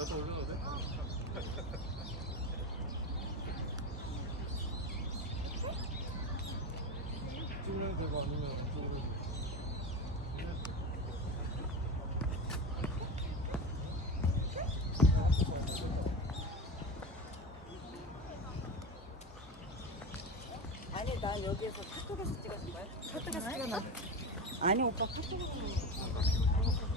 여기다 올려도 돼? 찔러야 되고 아니면 난 여기에서 카톡에서 찍었을 거야. 카톡에서 찍어놔. 아니 오빠 카톡에서 찍었어.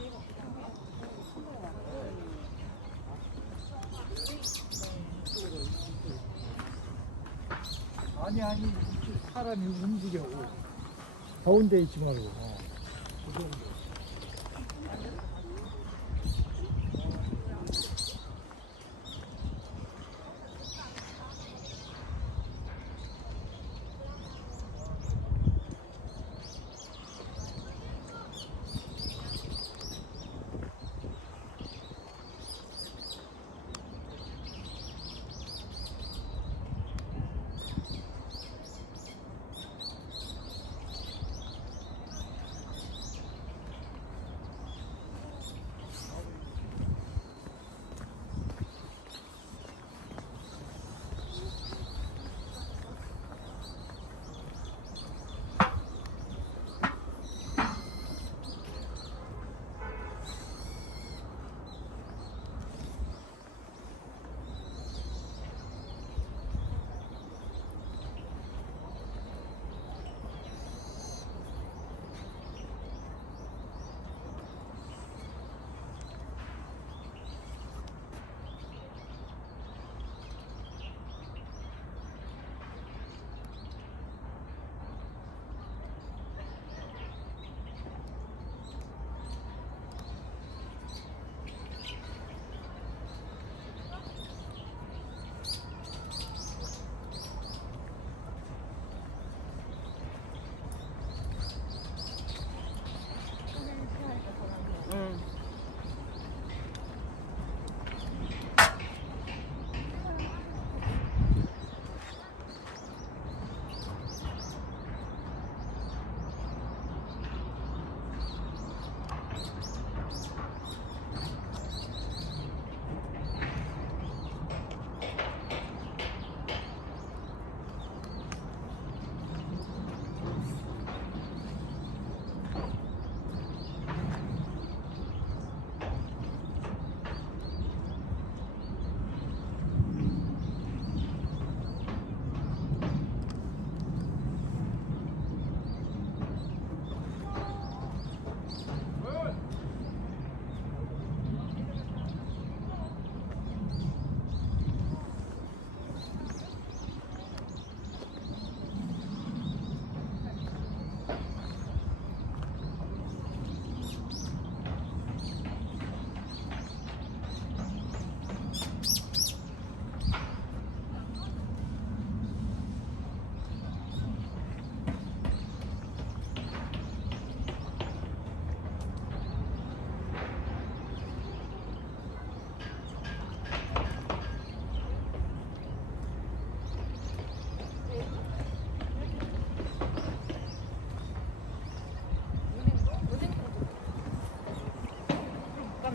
아니 사람이 움직여 가운데 있지 말고 어. 그 정도.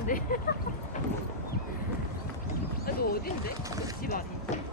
아닌데. 아, 너 어딘데? 너집 아니? 아,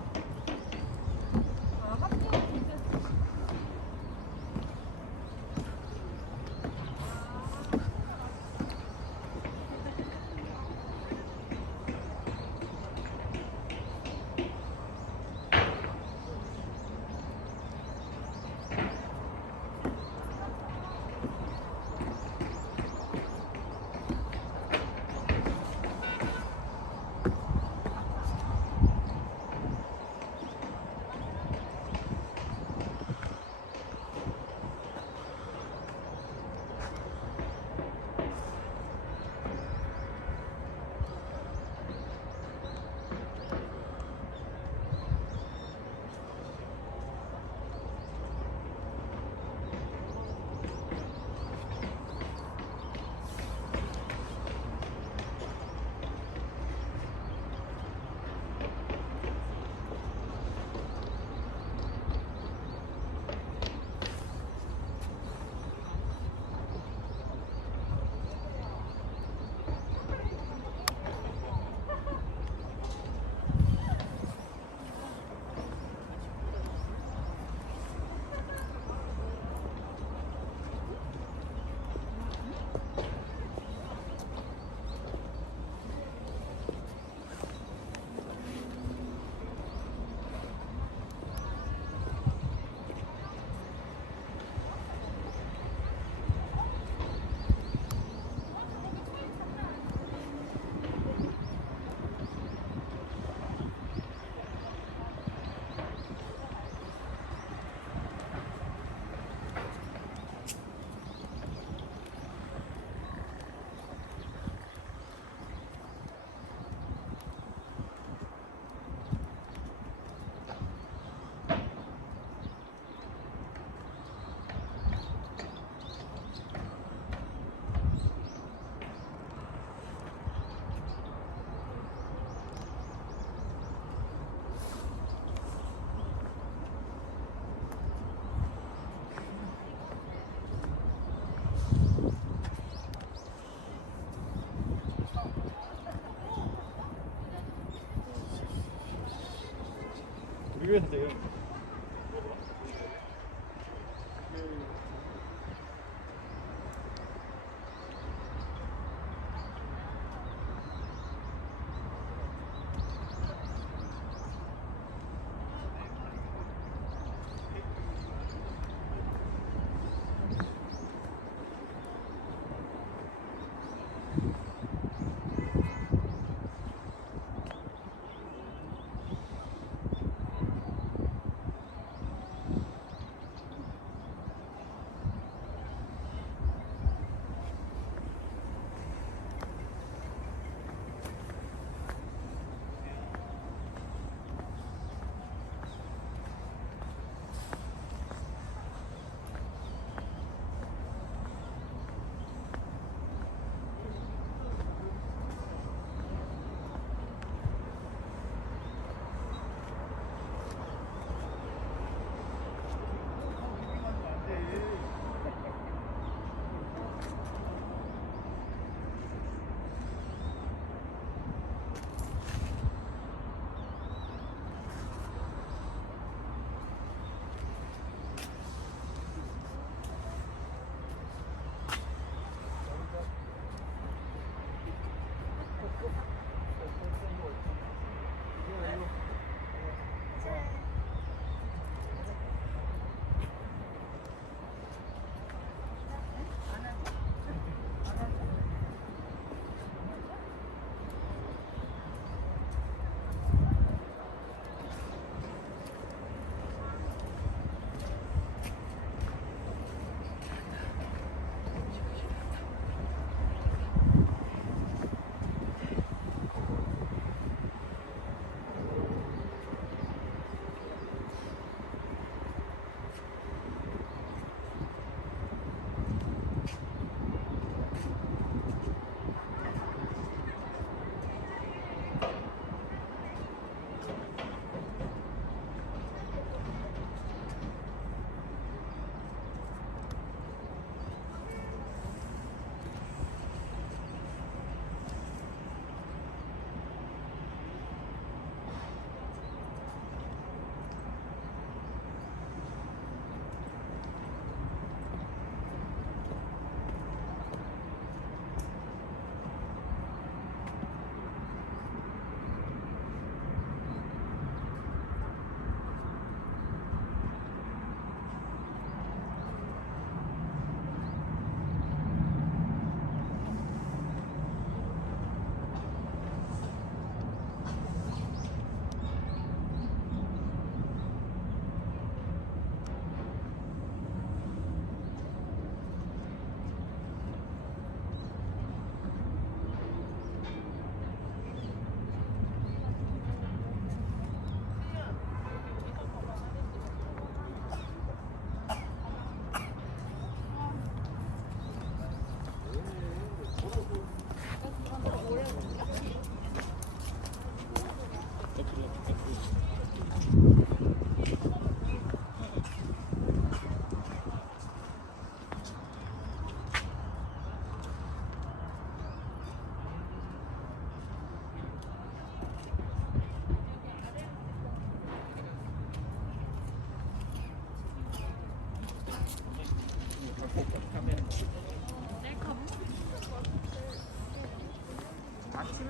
Görüyorsun.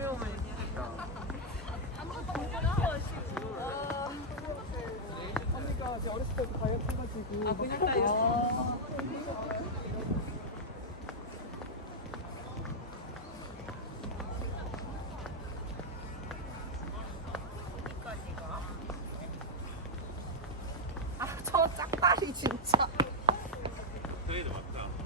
설명을 해주니까. 언니가 제 어렸을 때부터 다이어트 해가지고. 아 그냥 따요. 저 짝다리 진짜. 그래도 맞다.